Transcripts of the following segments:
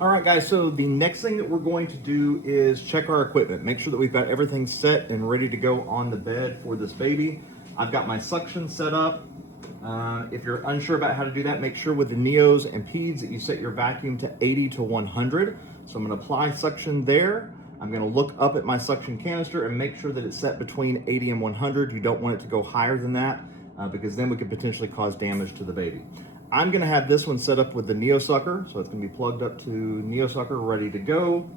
All right, guys, so the next thing that we're going to do is check our equipment. Make sure that we've got everything set and ready to go on the bed for this baby. I've got my suction set up. If you're unsure about how to do that, make sure with the Neos and Peds that you set your vacuum to 80 to 100. So I'm gonna apply suction there. I'm gonna look up at my suction canister and make sure that it's set between 80 and 100. You don't want it to go higher than that because then we could potentially cause damage to the baby. I'm gonna have this one set up with the NeoSucker, so it's gonna be plugged up to NeoSucker, ready to go.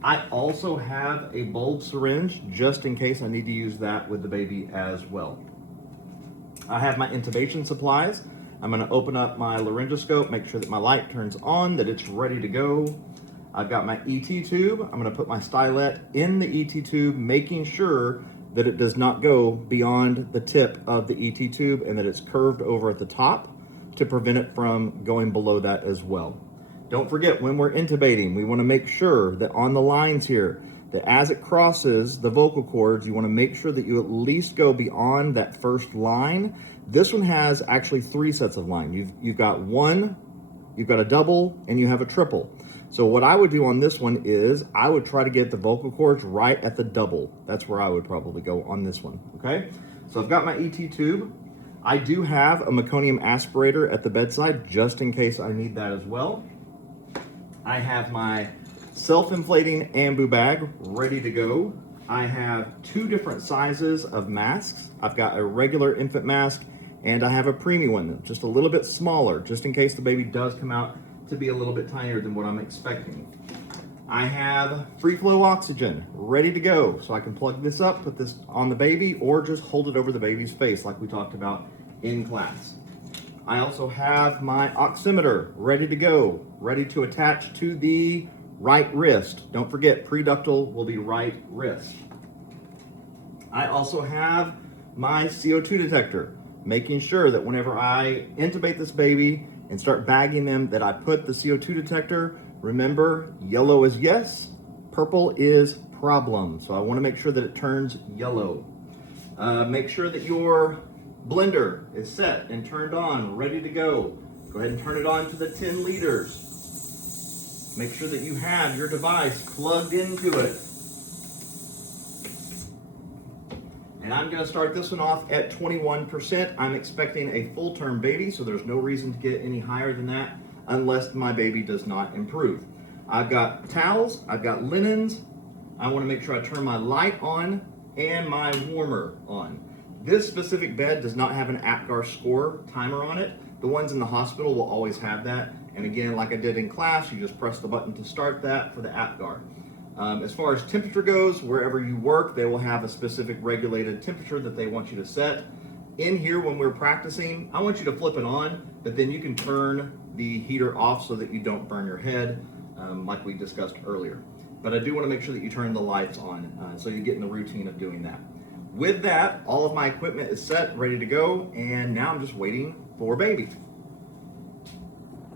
I also have a bulb syringe just in case I need to use that with the baby as well. I have my intubation supplies. I'm gonna open up my laryngoscope, make sure that my light turns on, that it's ready to go. I've got my ET tube. I'm gonna put my stylet in the ET tube, making sure that it does not go beyond the tip of the ET tube and that it's curved over at the top to prevent it from going below that as well. Don't forget, when we're intubating, we wanna make sure that on the lines here, that as it crosses the vocal cords, you wanna make sure that you at least go beyond that first line. This one has actually 3 sets of line. You've got one, you've got a double, and you have a triple. So what I would do on this one is I would try to get the vocal cords right at the double. That's where I would probably go on this one, okay? So I've got my ET tube. I do have a meconium aspirator at the bedside just in case I need that as well. I have my self-inflating Ambu bag ready to go. I have 2 different sizes of masks. I've got a regular infant mask and I have a preemie one, just a little bit smaller, just in case the baby does come out to be a little bit tinier than what I'm expecting. I have free flow oxygen ready to go, so I can plug this up, put this on the baby, or just hold it over the baby's face like we talked about in class. I also have my oximeter ready to go, ready to attach to the right wrist. Don't forget, preductal will be right wrist. I also have my CO2 detector, making sure that whenever I intubate this baby and start bagging them, that I put the CO2 detector. Remember, yellow is yes, purple is problem. So I wanna make sure that it turns yellow. Make sure that your blender is set and turned on, ready to go. Go ahead and turn it on to the 10 liters. Make sure that you have your device plugged into it. And I'm gonna start this one off at 21%. I'm expecting a full-term baby, so there's no reason to get any higher than that unless my baby does not improve. I've got towels, I've got linens. I wanna make sure I turn my light on and my warmer on. This specific bed does not have an APGAR score timer on it. The ones in the hospital will always have that. And again, like I did in class, you just press the button to start that for the APGAR. As far as temperature goes, wherever you work, they will have a specific regulated temperature that they want you to set. In here, when we're practicing, I want you to flip it on, but then you can turn the heater off so that you don't burn your head, like we discussed earlier. But I do want to make sure that you turn the lights on, so you get in the routine of doing that. With that, all of my equipment is set, ready to go, and now I'm just waiting for baby.